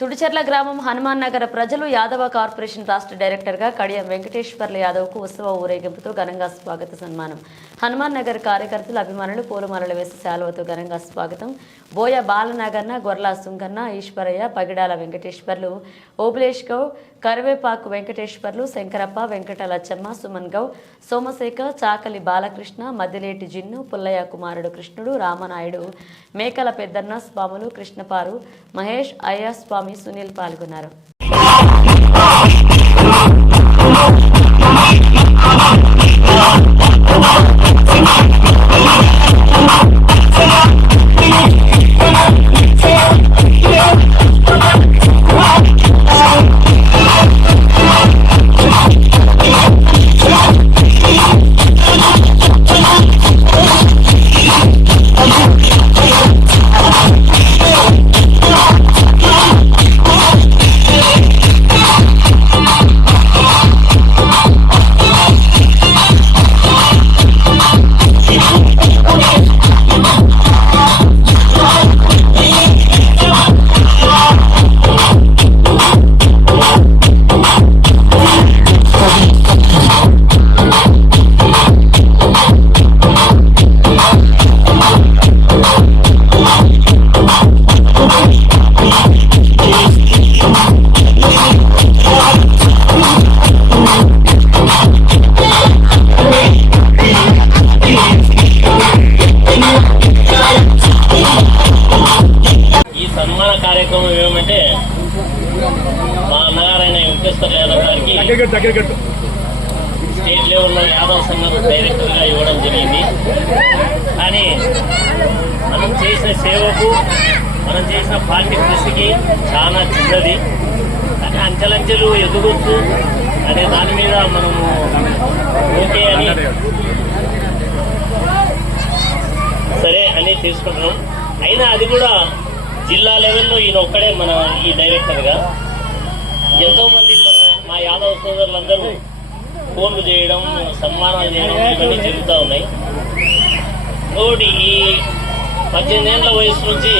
తుడిచెర్ల గ్రామం హనుమాన్ నగర ప్రజలు యాదవ కార్పొరేషన్ రాష్ట్ర డైరెక్టర్గా కడియం వెంకటేశ్వర్ల యాదవ్కు ఉత్సవ ఊరేగింపుతో ఘనంగా స్వాగత సన్మానం. హనుమాన్ నగర్ కార్యకర్తలు అభిమానులు పూలమాలలు వేసి శాలువతో ఘనంగా స్వాగతం. బోయ బాలనగర్న, గొర్ల సుంగన్న, ఈశ్వరయ్య, పగిడాల వెంకటేశ్వర్లు, ఓబులేష్ గౌడ్, కరివేపాకు వెంకటేశ్వర్లు, శంకరప్ప, వెంకట లచ్చమ్మ, సుమన్ గౌడ్, సోమశేఖర్, చాకలి బాలకృష్ణ, మద్దిలేటి జిన్ను, పుల్లయ్య కుమారుడు కృష్ణుడు, రామనాయుడు, మేకల పెద్దన్న స్వాములు, కృష్ణపారు, మహేష్, అయ్య స్వామి, సునీల్ పాల్గొన్నారు. కార్యక్రమం ఏమంటే మా అన్నగారైన వెంకటేశ్వర్ల యాదవ్ గారికి స్టేట్ లెవెల్లో యాదవ్ సంఘం డైరెక్టర్గా ఇవ్వడం జరిగింది. కానీ మనం చేసిన సేవకు, మనం చేసిన పార్టీ కృషికి చాలా చిన్నది, కానీ అంచెలంచెలు ఎదుగుతూ అనే దాని మీద మనము ఓకే అని సరే అని తీసుకుంటున్నాం. అయినా అది కూడా జిల్లా లెవెల్లో ఈయన ఒక్కడే మన ఈ డైరెక్టర్గా. ఎంతో మంది మా యాదవ్ సోదరులందరూ ఫోన్లు చేయడం, సన్మానాలు చేయడం ఇవన్నీ జరుగుతూ ఉన్నాయి. ఇంకోటి ఈ 18 ఏళ్ల వయసు నుంచి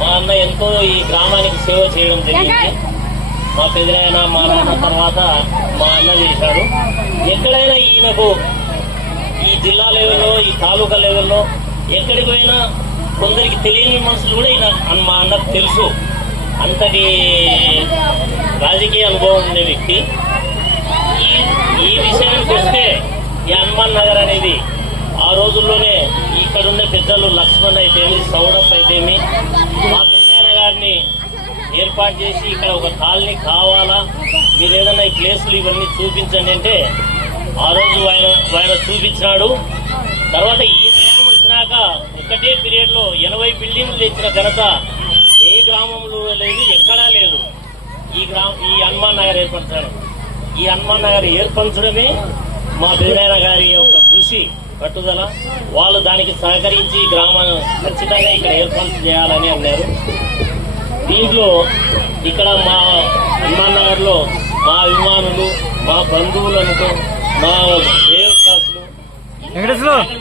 మా అన్న ఎంతో ఈ గ్రామానికి సేవ చేయడం జరిగింది. మా పెద్దనాయన, మా నాన్న తర్వాత మా అన్న చేశాడు. ఎక్కడైనా ఈయనకు ఈ జిల్లా లెవెల్లో, ఈ తాలూకా లెవెల్లో ఎక్కడికి పోయినా కొందరికి తెలియని మనుషులు కూడా ఈయన మా అన్నకు తెలుసు. అంతటి రాజకీయ అనుభవం ఉండే వ్యక్తి. ఈ విషయానికి వస్తే ఈ హనుమాన్ నగర్ అనేది ఆ రోజుల్లోనే ఇక్కడున్న పెద్దలు లక్ష్మణ్ అయితేమి, సౌడప్ అయితేమి, మా వెంకయ్య గారిని ఏర్పాటు చేసి ఇక్కడ ఒక కాలనీ కావాలా, మీరు ఏదైనా ఈ ప్లేసులు ఇవన్నీ చూపించండి అంటే ఆ రోజు ఆయన చూపించినాడు. తర్వాత ఈయన వచ్చినాక ఒకటే పీరియడ్ లో 80 బిల్డింగ్లు తెచ్చిన ఘనత ఏ గ్రామంలో లేదు, ఎక్కడా లేదు. ఈ హనుమాన్ నగర్ ఏర్పరచడం, ఈ హనుమాన్ నగర్ ఏర్పరచడమే మా పెద్దనాయన గారి యొక్క కృషి, పట్టుదల. వాళ్ళు దానికి సహకరించి గ్రామాన్ని ఖచ్చితంగా ఇక్కడ ఏర్పాటు చేయాలని అన్నారు. దీంట్లో ఇక్కడ మా హనుమాన్ నగర్ లో మా అభిమానులు, మా బంధువులతో, మా శ్రేయోకాసులు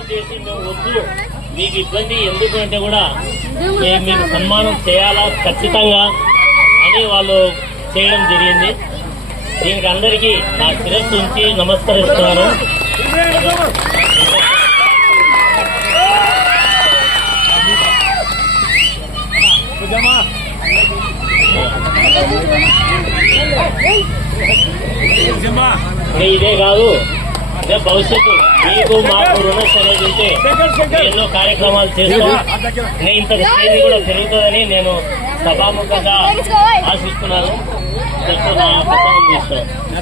చేసి మేము వద్దు, మీకు ఇబ్బంది ఎందుకు అంటే కూడా మీకు సన్మానం చేయాలా ఖచ్చితంగా అని వాళ్ళు చేయడం జరిగింది. దీనికి అందరికీ నా శిరస్సు ఉంచి నమస్కరిస్తున్నాను. ఇదే కాదు, ఇదే భవిష్యత్తు. మీకు మాకు రుణస్ అనేది ఉంటే ఎన్నో కార్యక్రమాలు చేస్తాం. నేను ఇంత శ్రేణి కూడా పెరుగుతుందని నేను సభాముఖంగా ఆశిస్తున్నాను. నా